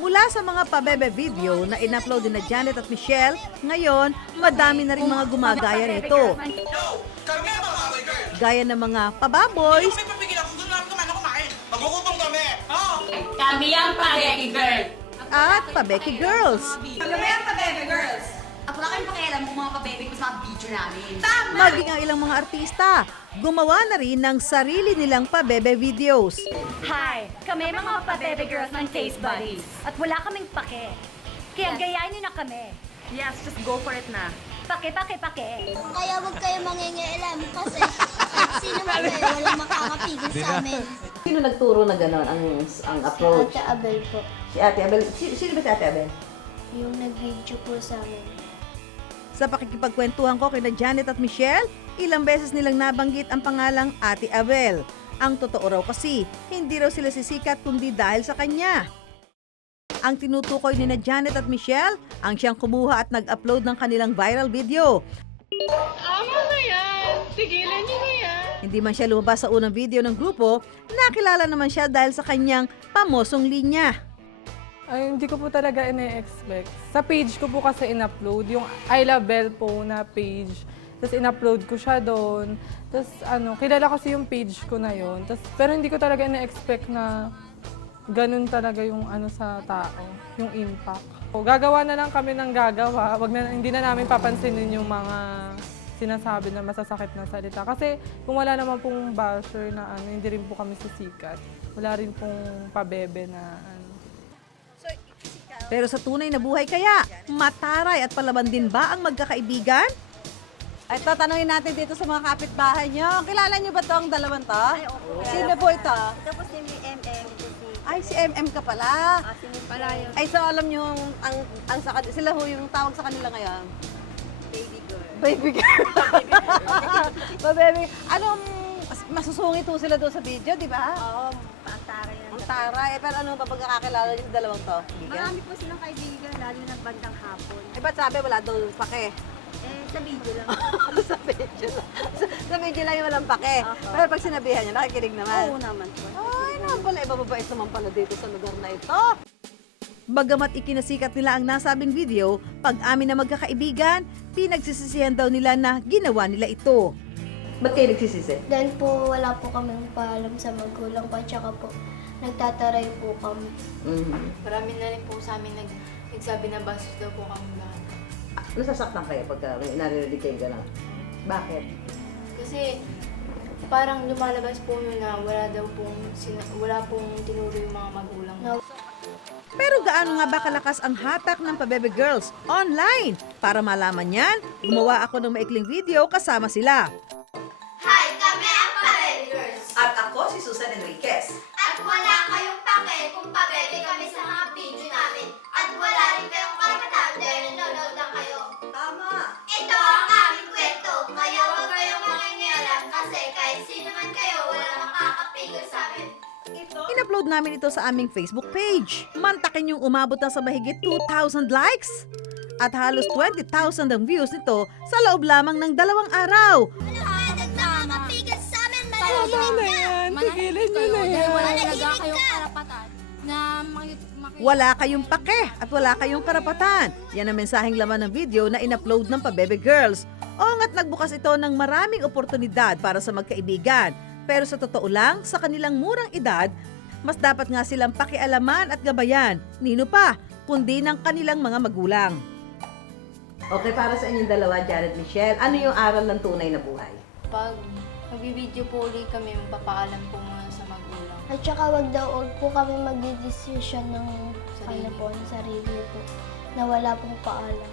Mula sa mga pabebe video na in-upload ni na Janet at Michelle, ngayon, madami na rin mga gumagaya nito. Kami ang mga girl! Gaya ng mga pababoys, May papigil ako, gusto namin kumain na kumain. Magugutom kami! Oo! Kami ang Pabeki Girl. at pabeki girls. Kami ang Pabebe Girls. At wala kayong pakialam kung mga pabebe ko sa mga video namin. Maging ang ilang mga artista, gumawa na rin ng sarili nilang pabebe videos. Hi! Kami mga Pabebe Girls ng Taste Buddies. At wala kaming pake. Kaya gayahin niyo na kami. Yes, just go for it na. Pake. Kaya huwag kayo mangingialam kasi sino man kayo, walang makakapigil sa amin. Sino nagturo na gano'n ang approach? Ate Abel po, Si Ate Abel. Sino ba si Ate Abel? yung nag-video po sa amin. Sa pakikipagkwentuhan ko kina Janet at Michelle, ilang beses nilang nabanggit ang pangalang Ate Abel. Ang totoo raw kasi, hindi raw sila sisikat kundi dahil sa kanya. Ang tinutukoy ni na Janet at Michelle, ang siyang kumuha at nag-upload ng kanilang viral video. Ama na yan! Tigilan niyo na yan! Hindi man siya lumabas sa unang video ng grupo, nakilala naman siya dahil sa kanyang pamosong linya. Ay, hindi ko po talaga ine-expect. Sa page ko po kasi in-upload, yung I Love Belle po na page. Tapos in-upload ko siya doon. Tapos kilala kasi yung page ko na yon. Pero hindi ko talaga ine-expect na ganun talaga yung sa tao, yung impact. O, gagawa na lang kami ng gagawa. Hindi na namin papansinin yung mga sinasabi na masasakit na salita. Kasi kung wala naman pong basher na hindi rin po kami sisikat. Wala rin pong pabebe na Pero sa tunay na buhay kaya, mataray at palaban din ba ang magkakaibigan? Ay, tatanungin natin dito sa mga kapitbahay nyo. Kilala nyo ba to ang dalawang to? Ay, opo. Sino po ito? Ito po si MM. Ay, si MM ka pala. Si Palayo. Ay, so alam nyo, sila ho yung tawag sa kanila ngayon? Baby girl. Baby girl. Baby, anong masusungit ho sila doon sa video, di ba? Oo, paantara yan. Ang taray. Pero ano ba pagkakakilala nyo sa dalawang to? Marami po silang kaibigan, lalo na bandang hapon. Eh, ba't sabi wala daw pake? Sa video lang. sa video lang. Sa video lang yung walang pake. Pero pag sinabihan nyo, nakikinig naman. Oo naman po. Ay, naman pala, ibababait naman pala dito sa lugar na ito. Bagamat ikinasikat nila ang nasabing video, pag-amin na magkakaibigan, pinagsisisihan daw nila na ginawa nila ito. Ba't kayo nagsisisi? Dahil po wala po kami paalam sa magulang ko, tsaka po nagtataray po kami. Marami na rin po sa amin nagsabi na basis daw po kami lahat. Nasasaktan kayo pag naririnig kayo gano'n? Bakit? Kasi parang lumalabas po yun na wala pong tinuro yung mga magulang. Pero gaano nga ba kalakas ang hatak ng Pabebe Girls online? Para malaman yan, gumawa ako ng maikling video kasama sila. Hi! Kami ang Pabebe Girls! At ako si Susan Enriquez. At wala kayong pake kung pabebe kami sa mga video namin. At wala rin kayong karapatan dahil nanonood lang kayo. Tama! Ito ang aming kwento, kaya huwag kayong mangingialam kasi kahit sino man kayo, walang makakapigil sa amin. In-upload namin ito sa aming Facebook page. Mantakin yung umabot na sa mahigit 2,000 likes. At halos 20,000 ang views nito sa loob lamang ng 2 araw. Nakakapigil sa amin, tama na yan, tigilan nyo na yan. Wala talaga kayong karapatan na Wala kayong pake at wala kayong karapatan. Yan ang mensaheng laman ng video na in-upload ng Pabebe Girls. O nga't nagbukas ito ng maraming oportunidad para sa magkaibigan. Pero sa totoo lang, sa kanilang murang edad, mas dapat nga silang pakialaman at gabayan. Nino pa, kundi ng kanilang mga magulang. Okay, para sa inyong dalawa, Janet, Michelle, ano yung aral ng tunay na buhay? Pag magbibideo po ulit kami, magpapaalam po muna sa magulang. At saka wag po kami mag-decision ng Sarili. sarili po, na wala pong paalam.